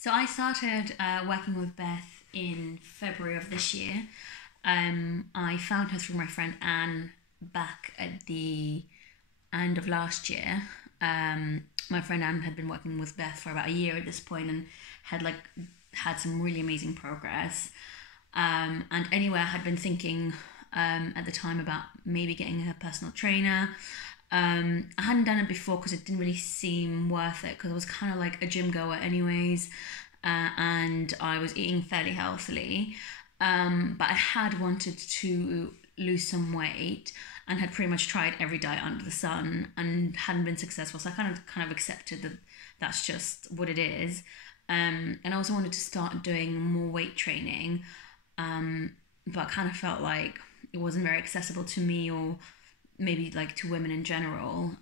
So I started working with Beth in February of this year. I found her through my friend Anne back at the end of last year. My friend Anne had been working with Beth for about a year at this point and had some really amazing progress. And anyway, I had been thinking at the time about maybe getting a personal trainer. I hadn't done it before because it didn't really seem worth it because I was kind of like a gym goer anyways, and I was eating fairly healthily. But I had wanted to lose some weight and had pretty much tried every diet under the sun and hadn't been successful. So I kind of accepted that that's just what it is. And I also wanted to start doing more weight training, but I kind of felt like it wasn't very accessible to me or maybe like to women in general.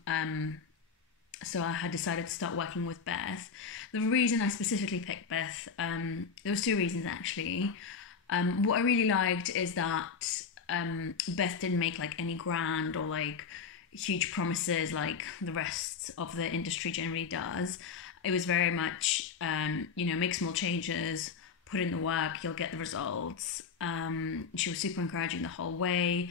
So I had decided to start working with Beth. The reason I specifically picked Beth, there was two reasons actually. What I really liked is that Beth didn't make like any grand or like huge promises like the rest of the industry generally does. It was very much, make small changes, put in the work, you'll get the results. She was super encouraging the whole way.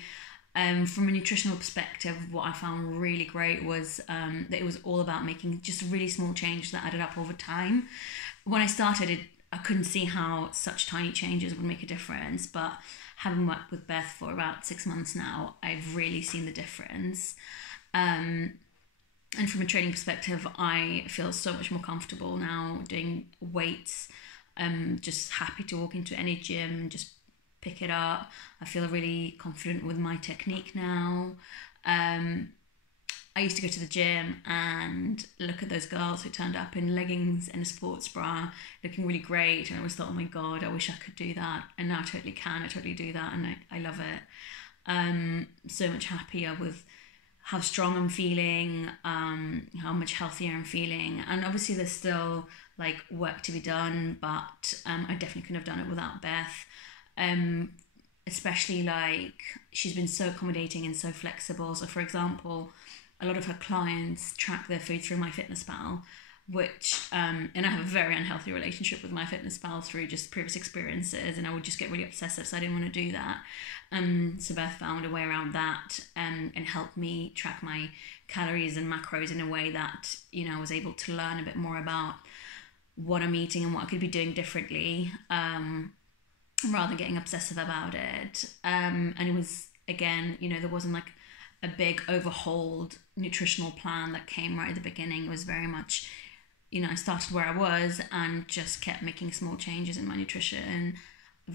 From a nutritional perspective, what I found really great was that it was all about making just really small changes that added up over time. When I started it, I couldn't see how such tiny changes would make a difference, but having worked with Beth for about 6 months now, I've really seen the difference. And from a training perspective, I feel so much more comfortable now doing weights. I'm just happy to walk into any gym and just pick it up. I feel really confident with my technique now. I used to go to the gym and look at those girls who turned up in leggings and a sports bra looking really great, and I always thought, oh my god, I wish I could do that. And now I totally can, I totally do that, and I love it. So much happier with how strong I'm feeling, how much healthier I'm feeling. And obviously there's still like work to be done, but I definitely couldn't have done it without Beth. Especially like she's been so accommodating and so flexible. So for example, a lot of her clients track their food through MyFitnessPal, which and I have a very unhealthy relationship with MyFitnessPal through just previous experiences, and I would just get really obsessive, so I didn't want to do that. So Beth found a way around that, and helped me track my calories and macros in a way that I was able to learn a bit more about what I'm eating and what I could be doing differently, rather than getting obsessive about it. And it was, again, there wasn't like a big overhauled nutritional plan that came right at the beginning. It was very much, I started where I was and just kept making small changes in my nutrition,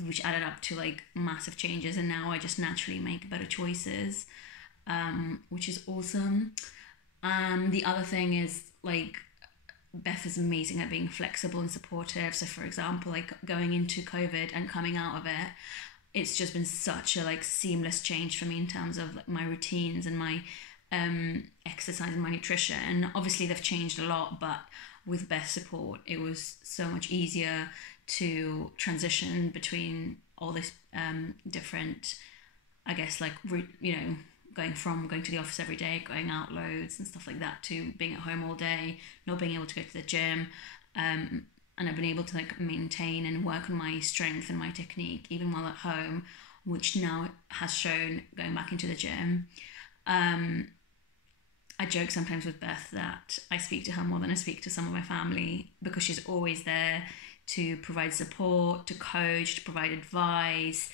which added up to like massive changes. And now I just naturally make better choices, which is awesome. The other thing is like Beth is amazing at being flexible and supportive. So for example, like going into COVID and coming out of it, it's just been such a like seamless change for me in terms of like my routines and my exercise and my nutrition. Obviously they've changed a lot, but with Beth's support, it was so much easier to transition between all this different, I guess, like going from going to the office every day, going out loads and stuff like that, to being at home all day, not being able to go to the gym. And I've been able to like maintain and work on my strength and my technique even while at home, which now has shown going back into the gym. I joke sometimes with Beth that I speak to her more than I speak to some of my family, because she's always there to provide support, to coach, to provide advice,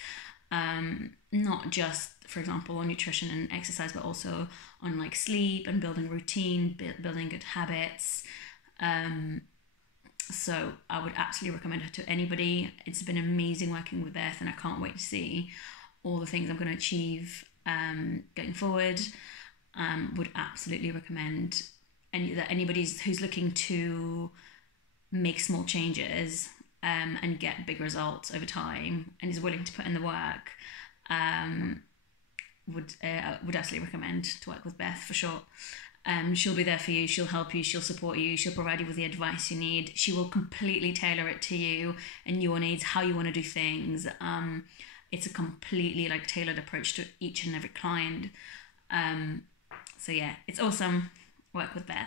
not just, for example, on nutrition and exercise, but also on like sleep and building routine, building good habits. So I would absolutely recommend her to anybody. It's been amazing working with Beth, and I can't wait to see all the things I'm going to achieve going forward. Would absolutely recommend anybody who's looking to make small changes and get big results over time and is willing to put in the work. Would absolutely recommend to work with Beth for sure. She'll be there for you, she'll help you, she'll support you, she'll provide you with the advice you need. She will completely tailor it to you and your needs, how you want to do things. It's a completely like tailored approach to each and every client. So yeah, it's awesome. Work with Beth.